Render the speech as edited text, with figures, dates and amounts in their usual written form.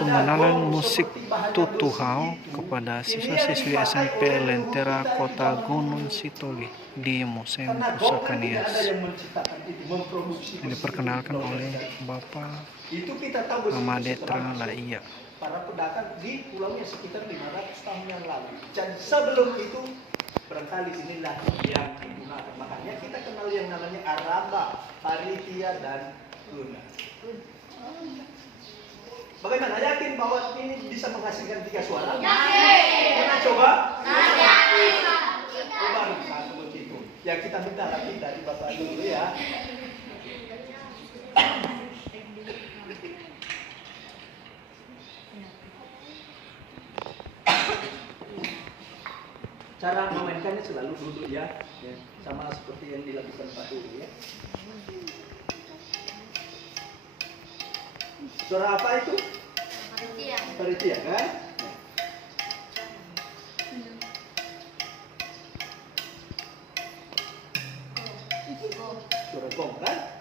Pengenalan musik tutuhau kepada siswa-siswi SMP Lentera Kota Gunung Sitoli di Museum Pusaka Nias. Ini diperkenalkan oleh Bapak Amadetra Laia. Para pedagang di pulaunya sekitar 500 tahun yang lalu. Dan sebelum itu barangkali inilah yang digunakan. Makanya kita kenal yang namanya Araba, Paritia, dan Luna. Bagaimana? Yakin bahwa ini bisa menghasilkan 3 suara? Yakin. Pernah coba? Yakin. Coba satu begitu. Ya kita minta lagi dari Bapak dulu ya. Cara memainkannya selalu duduk ya, sama seperti yang dilakukan Pak Dulu ya. Suara apa itu? Paritia kan? Suara gong kan?